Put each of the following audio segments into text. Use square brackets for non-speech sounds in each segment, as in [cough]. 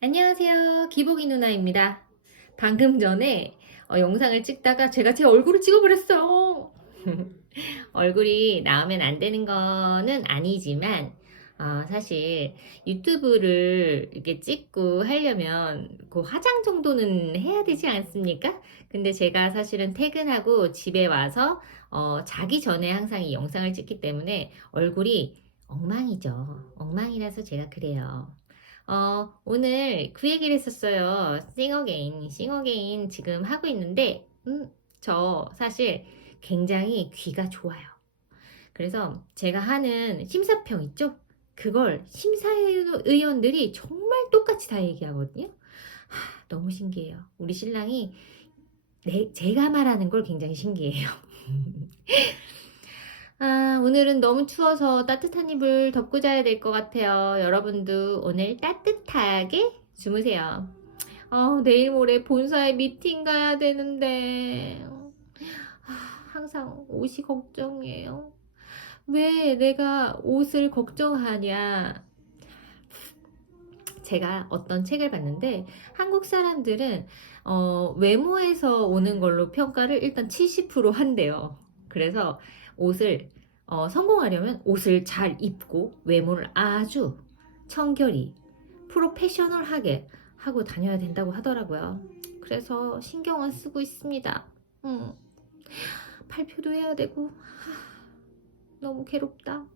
안녕하세요. 기복이 누나입니다. 방금 전에 어, 영상을 찍다가 제가 제 얼굴을 찍어버렸어요. [laughs] 얼굴이 나오면 안 되는 거는 아니지만, 어, 사실 유튜브를 이렇게 찍고 하려면 그 화장 정도는 해야 되지 않습니까? 근데 제가 사실은 퇴근하고 집에 와서 어, 자기 전에 항상 이 영상을 찍기 때문에 얼굴이 엉망이죠. 엉망이라서 제가 그래요. 어, 오늘 그 얘기를 했었어요. 싱어게인. 싱어게인 지금 하고 있는데, 음, 저 사실 굉장히 귀가 좋아요. 그래서 제가 하는 심사평 있죠? 그걸 심사위원들이 정말 똑같이 다 얘기하거든요. 하, 너무 신기해요. 우리 신랑이 내, 제가 말하는 걸 굉장히 신기해요. [laughs] 아, 오늘은 너무 추워서 따뜻한 이불 덮고 자야 될 것 같아요. 여러분도 오늘 따뜻하게 주무세요. 어, 내일 모레 본사에 미팅 가야 되는데, 아, 항상 옷이 걱정이에요. 왜 내가 옷을 걱정하냐? 제가 어떤 책을 봤는데, 한국 사람들은, 어, 외모에서 오는 걸로 평가를 일단 70% 한대요. 그래서 옷을 어, 성공하려면 옷을 잘 입고 외모를 아주 청결히 프로페셔널하게 하고 다녀야 된다고 하더라고요. 그래서 신경을 쓰고 있습니다. 음, 발표도 해야 되고 하, 너무 괴롭다.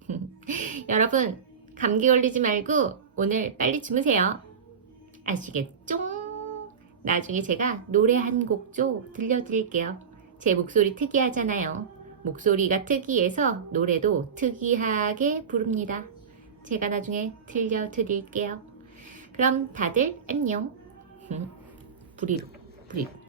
[laughs] 여러분 감기 걸리지 말고 오늘 빨리 주무세요. 아시겠죠? 나중에 제가 노래 한 곡 좀 들려드릴게요. 제 목소리 특이하잖아요. 목소리가 특이해서 노래도 특이하게 부릅니다. 제가 나중에 들려드릴게요. 그럼 다들 안녕. [laughs] 부리로, 부리로.